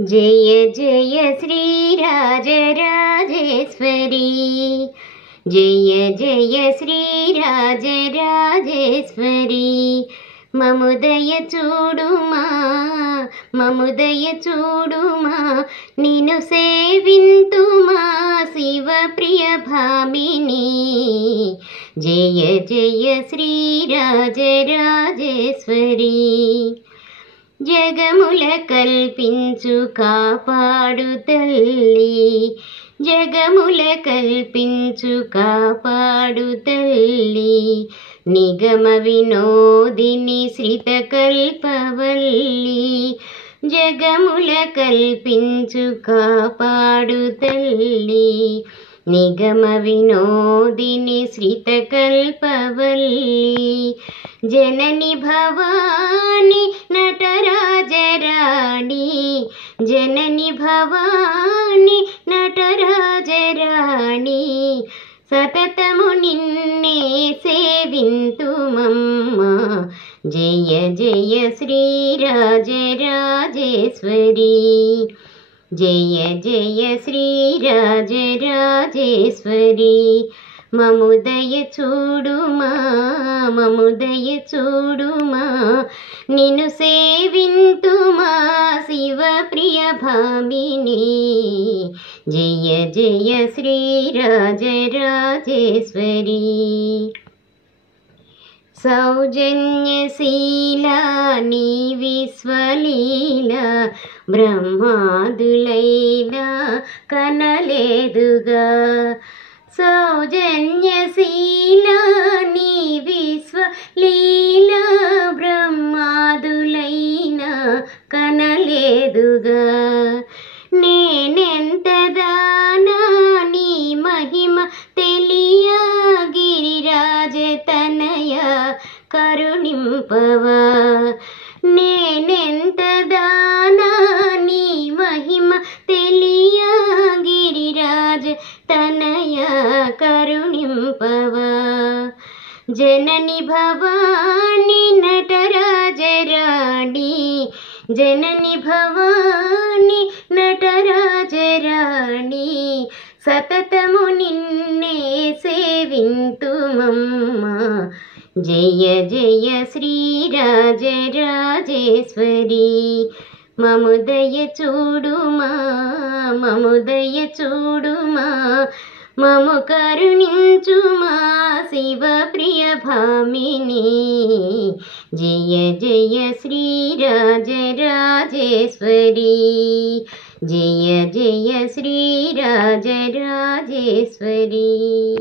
जय जय श्रीराजराजेश्वरी, जय जय श्रीराजराजेश्वरी। ममुदय चूडुमा ममुदय चूडुमा, निनु सेविंतुमा शिव प्रिय भामिनी। जय जय श्रीराजराजेश्वरी। जगमुल कल्पिंचु कापाडु तल्ली, जगमुल कल्पिंचु कापाडु तल्ली। निगम विनोदिनी श्रितकल्पवल्ली, जगमुल कल्पिंचु कापाडु तल्ली। निगम विनोदिनी श्रितकल्पवल्ली। जननी भवानी नटराजराणी, जननी भवानी नटराजराणी। सततमु निन्ने सेविंतुमम्मा, जय जय श्रीराजराजेश्वरी। जय जय श्रीराजराजेश्वरी। ममुदय चूडुमा ममुदय चूडुमा, निनु सेविंतुमा शिव प्रिय भामिनी। जय जय श्रीराजराजेश्वरी। सौजन्यशीला नी विश्वलीला, ब्रह्मादुलैना कनलेदुगा। सौजन्यशीला नी विश्वलीला, ब्रह्मादुलैना कनलेदुगा। नेनेंतदाना नी महिम तेलिया, गिरिराजतनया करुणिंपवा। नेनेंतदाना नी महिम तेलिया, गिरिराजतनया करुणिंपवा। जननी भवानी नटराजराणी, जननी भवानी नटराजराणी। सततमु निन्ने सेविंतुमम्मा, जय जय श्रीराजराजेश्वरी। ममुदय चूडुमा ममुदय चूडुमा, ममु करुणिंचुमा शिव प्रिय भामिनी। जय जय श्रीराजराजेश्वरी। जय जय श्रीराजराजेश्वरी।